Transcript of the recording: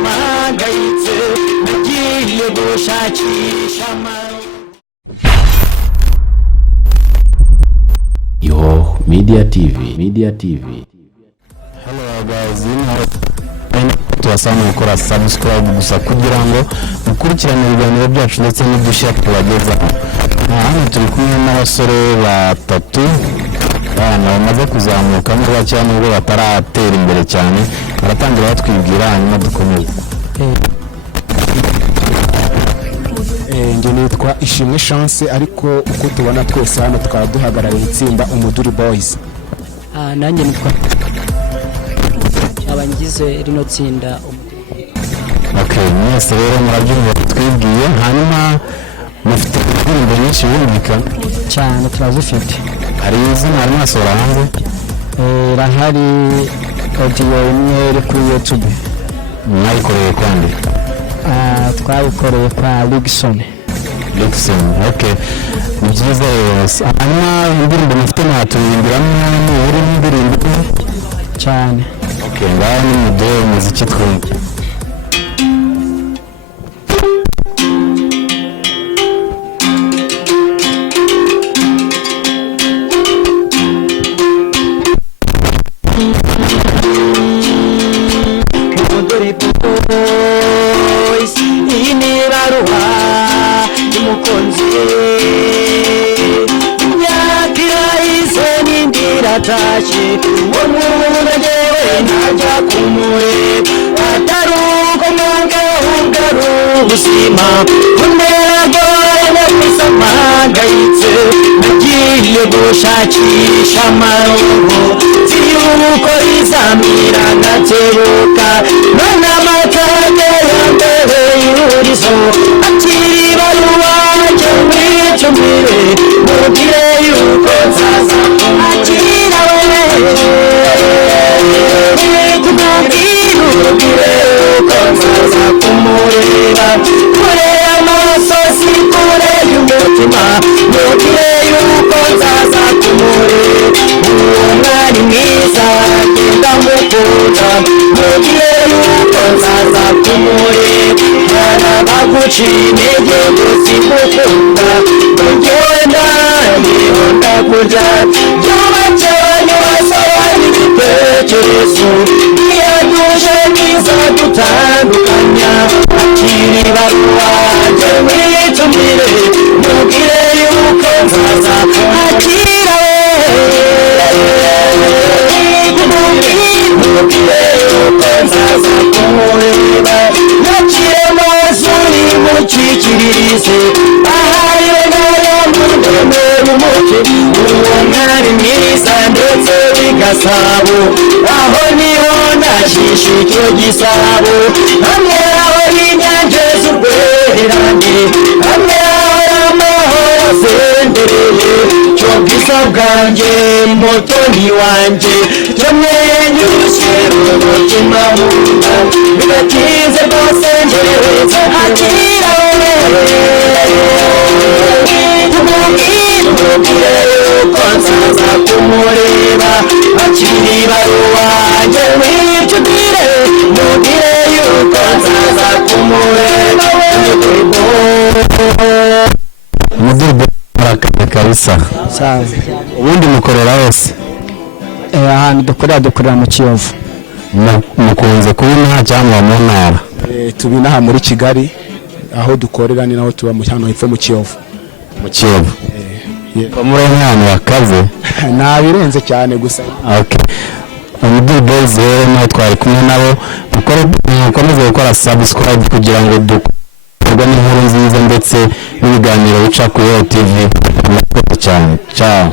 mpangayitse nagiye gushakisha Yo Media TV. Hello guys, tubasaba gukora subscribe gusa kugira ngo mukurikirane ibiganiro byacu ndetse n'udushya tubagezaho. Hano turi kumwe n'abasore batatu bamaze kuzamuka ngo cyane ngo bataratera imbere cyane, baratangira batwibwira hanyuma dukomeze. Nge nitwa Ishimwe Chance, ariko uko tubona twese hano tukaba duhagarariye itsinda Umuduri Boys. Nanjye nitwa abangize rino tsinda. Okay, mwese rero murabyumva twibwiye, hanyuma mufite indirimbo nyinshi bumvikana cyane turazifite. hari izina hari masora hanze Rahari audio imwe iri kuri YouTube. mwayikoreye kwande? Twayikoreye kwa Ligson. Okay, ni byiza rero. Hanyuma indirimbo mufite mwaturimbiramo uri indirimbo cyane. Okay, ngaho ni muduhe umuziki twumva. Umuduri Boys, iyi ni ibaruwa y'umukunzi, imyaka irahise n'indi iratashye, uwo muntu njyewe ntajya kumureba, atari uko mwangahunga ari ubuzima, underagoranye gusa mpangayitse nagiye gushakisha amarongo, yuko izamira ngatebuka, none amakage yambere y'urizo, akiri baruwa njye mwicumire, mubwire yuko nzaza akira wewe, mubwire yuko nzaza kumureba, kure y'amaso si kure y'umutima, mubwire yuko nzaza kumureba, uwo mwari mwiza genda mukunda, mubwire yuko nzaza kumureba, baguciye intege ngo simukunda, ugenda niho ndakurya, by'abacanye basabana ibitekerezo, ntiyaduje niza dutandukanya, akiri baruwa njye mwitumire, mubwire yuko nzaza akira mubwire yuko nzaza kumureba, nakire mazuri mukikirize, ahariwe nayo mundemera umuti, uwo mwari mwiza ndetse w'igasabo, aho niho nashisha icyo gisabo, hamwe aho n'inyanja z'urwererane, hamwe aho amahoro asendereye, cyo bwiza bwanjye mutoni wanjye, cyo mwenyushye umutima wunda, bidatinze rwose ngereza akira mubwire yuko nzaza kumureba, akiri baruwa njye mwicumire, mubwire yuko nzaza kumureba, Muduhe murakane kabisa. Ubundi mukorera hose? Ahantu dukorera mu Kiyovu. Mukunze kubina cyangwa mu ntara? Tubinaha muri Kigali, aho dukorera ni naho tuba hano hepfo mu Kiyovu. Mu Kiyovu. Muri mwana wakaze? Nabirenze cyane gusa. Okay. Umuduri Boys rero naho twari kumwe nabo, mukomeze gukora subscribe kugira ngo dukorwe n'inkuru nziza ndetse n'ibiganiro bica kuri TV. Murakoze cyane. Ciao.